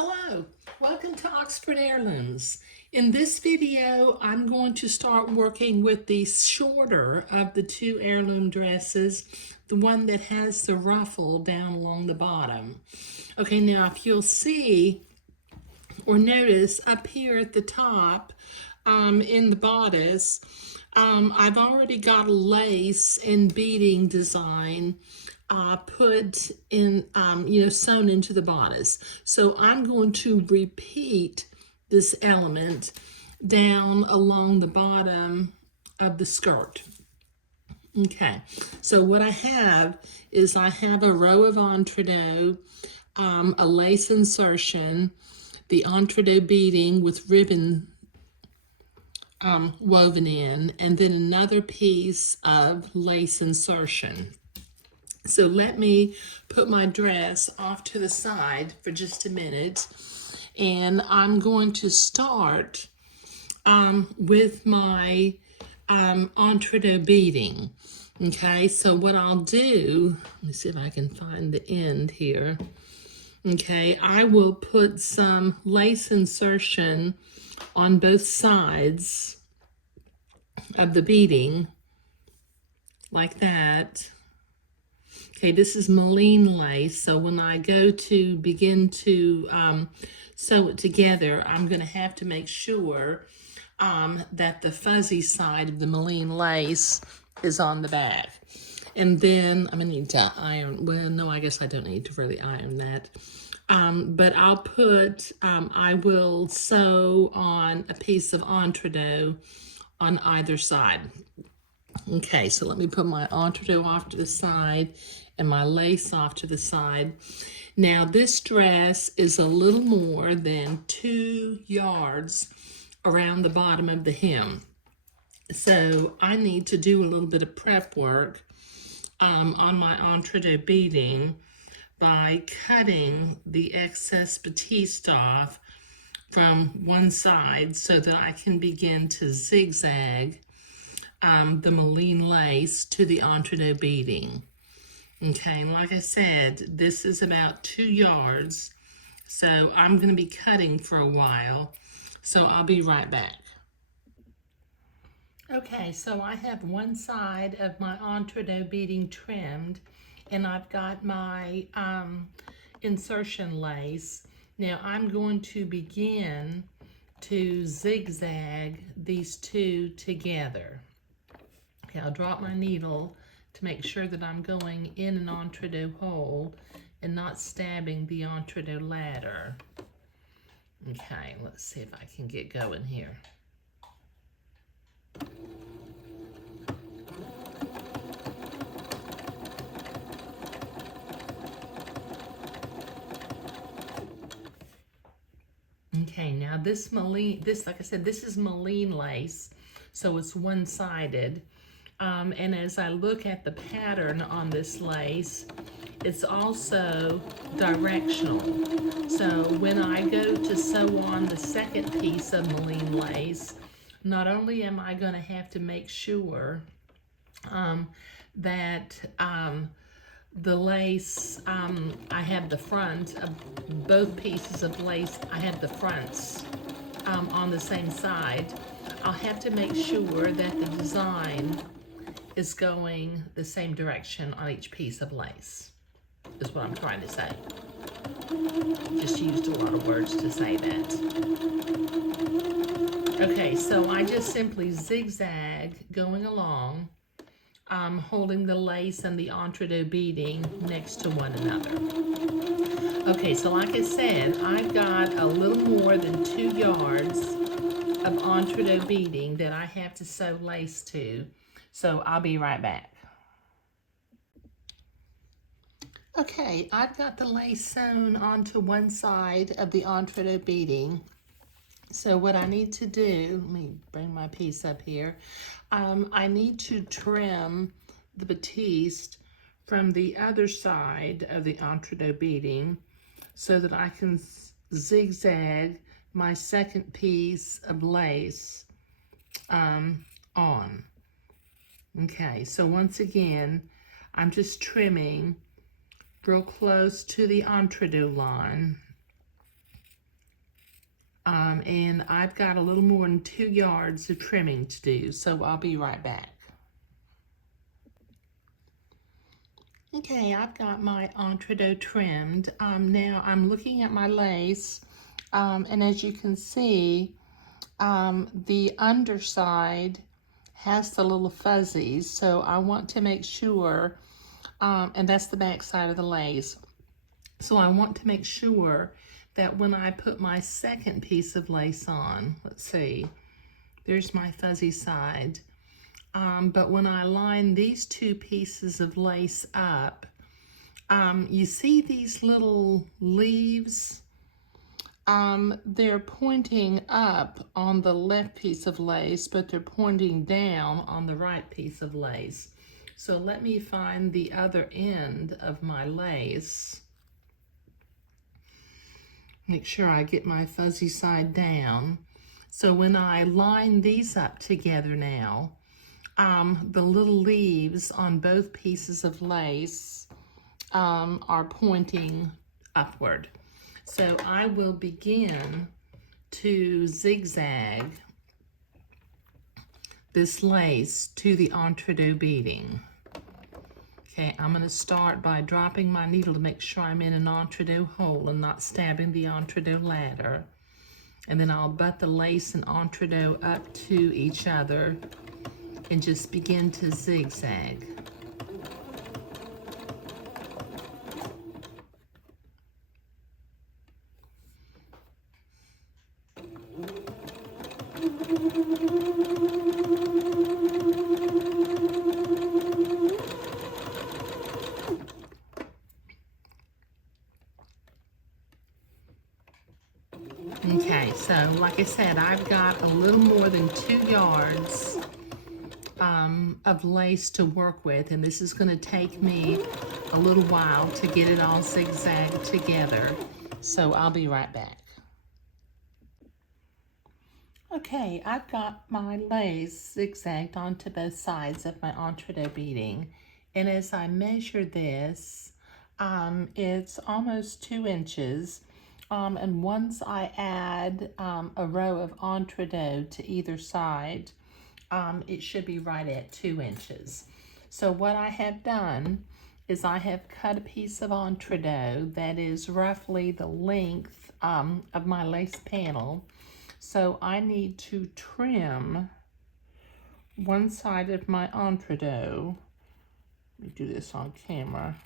Hello, welcome to Oxford Heirlooms. In this video, I'm going to start working with the shorter of the two heirloom dresses, the one that has the ruffle down along the bottom. Okay, now if you'll see or notice up here at the top in the bodice, I've already got a lace and beading design put in, sewn into the bodice. So I'm going to repeat this element down along the bottom of the skirt. Okay, so what I have is I have a row of entredoux, a lace insertion, the entredoux beading with ribbon woven in, and then another piece of lace insertion. So let me put my dress off to the side for just a minute, and I'm going to start with my entredoux beading. Okay, so what I'll do, let me see if I can find the end here. Okay, I will put some lace insertion on both sides of the beading, like that. Okay, this is Moline lace, so when I go to begin to sew it together, I'm going to have to make sure that the fuzzy side of the Moline lace is on the back. And then I'm going to need to iron, well, no, I guess I don't need to really iron that. But I'll put, I will sew on a piece of entredoux on either side. Okay, so let me put my entredoux off to the side and my lace off to the side. Now this dress is a little more than 2 yards around the bottom of the hem. So I need to do a little bit of prep work on my entredoux beading by cutting the excess batiste off from one side so that I can begin to zigzag the Moline lace to the entredoux beading. Okay, and like I said, this is about 2 yards, so I'm going to be cutting for a while, so I'll be right back. Okay, so I have one side of my entredoux beading trimmed, and I've got my insertion lace. Now I'm going to begin to zigzag these two together. Okay, I'll drop my needle to make sure that I'm going in an entredoux hole and not stabbing the entredoux ladder. Okay, let's see if I can get going here. Okay, now this Moline, like I said, this is Moline lace, so it's one-sided. And as I look at the pattern on this lace, it's also directional. So when I go to sew on the second piece of Moline lace, not only am I going to have to make sure that the lace, I have the front of both pieces of lace, I have the fronts on the same side. I'll have to make sure that the design is going the same direction on each piece of lace, is what I'm trying to say. Just used a lot of words to say that. Okay, so I just simply zigzag going along, holding the lace and the entredoux beading next to one another. Okay, so like I said, I've got a little more than 2 yards of entredoux beading that I have to sew lace to, so I'll be right back. Okay, I've got the lace sewn onto one side of the entredoux beading. So what I need to do, let me bring my piece up here. I need to trim the batiste from the other side of the entredoux beading so that I can zigzag my second piece of lace on. Okay, so once again, I'm just trimming real close to the entredoux line. and I've got a little more than 2 yards of trimming to do, so I'll be right back. Okay, I've got my entredoux trimmed. Now I'm looking at my lace, and as you can see, the underside has the little fuzzies, so I want to make sure, and that's the back side of the lace. So I want to make sure that when I put my second piece of lace on, let's see, there's my fuzzy side. But when I line these two pieces of lace up, you see these little leaves? They're pointing up on the left piece of lace, but they're pointing down on the right piece of lace. So let me find the other end of my lace. Make sure I get my fuzzy side down. So when I line these up together now, the little leaves on both pieces of lace are pointing upward. So I will begin to zigzag this lace to the entredoux beading. Okay, I'm going to start by dropping my needle to make sure I'm in an entredoux hole and not stabbing the entredoux ladder. And then I'll butt the lace and entredoux up to each other and just begin to zigzag. Okay, so like I said, I've got a little more than 2 yards of lace to work with, and this is going to take me a little while to get it all zigzagged together. So I'll be right back. Okay, I've got my lace zigzagged onto both sides of my entredoux beading, and as I measure this, it's almost 2 inches. And once I add a row of entredoux to either side, it should be right at 2 inches. So what I have done is I have cut a piece of entredoux that is roughly the length of my lace panel. So I need to trim one side of my entredoux. Let me do this on camera,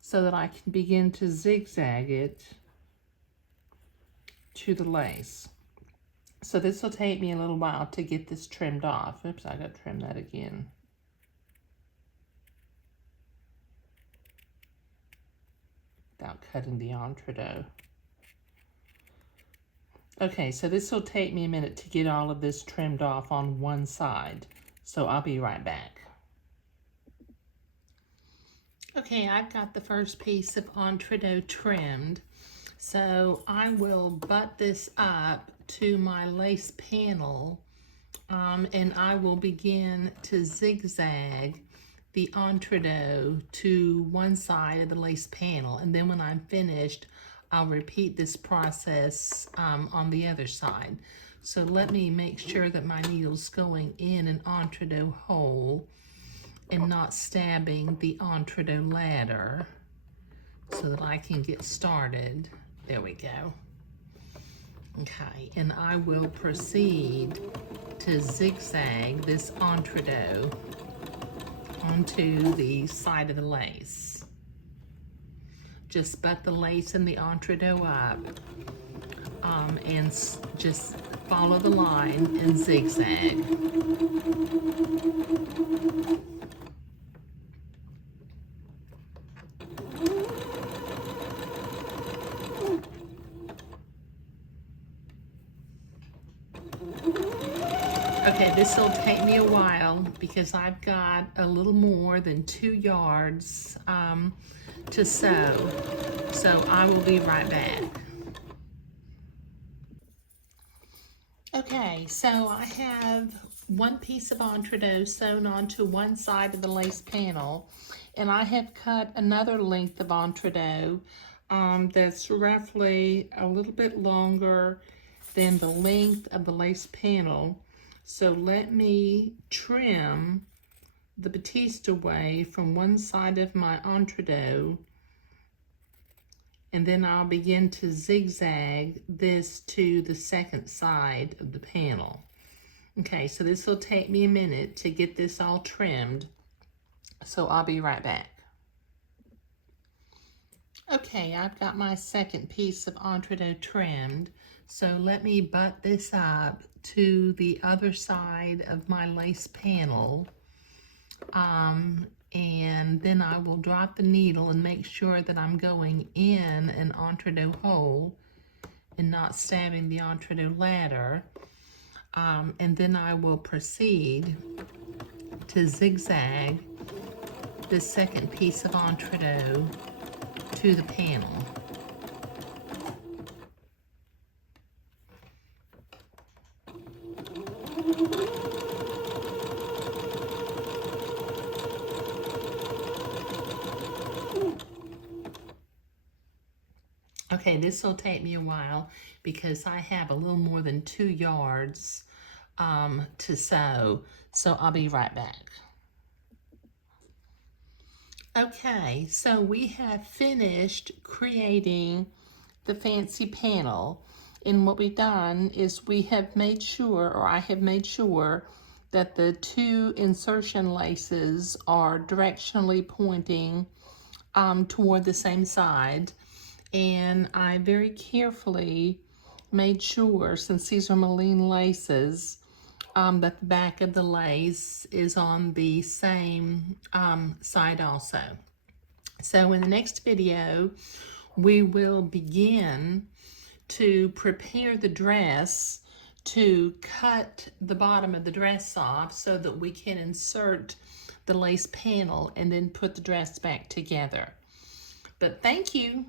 so that I can begin to zigzag it to the lace. So this will take me a little while to get this trimmed off. Oops, I got to trim that again. Without cutting the entredoux. Okay, so this will take me a minute to get all of this trimmed off on one side. So I'll be right back. Okay, I've got the first piece of entredoux trimmed. So I will butt this up to my lace panel, and I will begin to zigzag the entredoux to one side of the lace panel. And then when I'm finished, I'll repeat this process on the other side. So let me make sure that my needle's going in an entredoux hole and not stabbing the entredoux ladder, so that I can get started. There we go. Okay, and I will proceed to zigzag this entredoux onto the side of the lace. Just butt the lace and the entredoux up, and just follow the line and zigzag. Okay, this will take me a while because I've got a little more than 2 yards to sew. So I will be right back. Okay, so I have one piece of entredoux sewn onto one side of the lace panel, and I have cut another length of entredoux that's roughly a little bit longer than the length of the lace panel. So let me trim the batiste away from one side of my entredoux, and then I'll begin to zigzag this to the second side of the panel. Okay, so this will take me a minute to get this all trimmed, so I'll be right back. Okay, I've got my second piece of entredoux trimmed, so let me butt this up to the other side of my lace panel, and then I will drop the needle and make sure that I'm going in an entredoux hole and not stabbing the entredoux ladder, and then I will proceed to zigzag the second piece of entredoux to the panel. Okay, this will take me a while because I have a little more than 2 yards to sew, so I'll be right back. Okay, so we have finished creating the fancy panel, and what we've done is we have made sure, or I have made sure, that the 2 insertion laces are directionally pointing toward the same side, and I very carefully made sure, since these are Moline laces, that the back of the lace is on the same side also. So in the next video, we will begin to prepare the dress to cut the bottom of the dress off so that we can insert the lace panel and then put the dress back together. But thank you.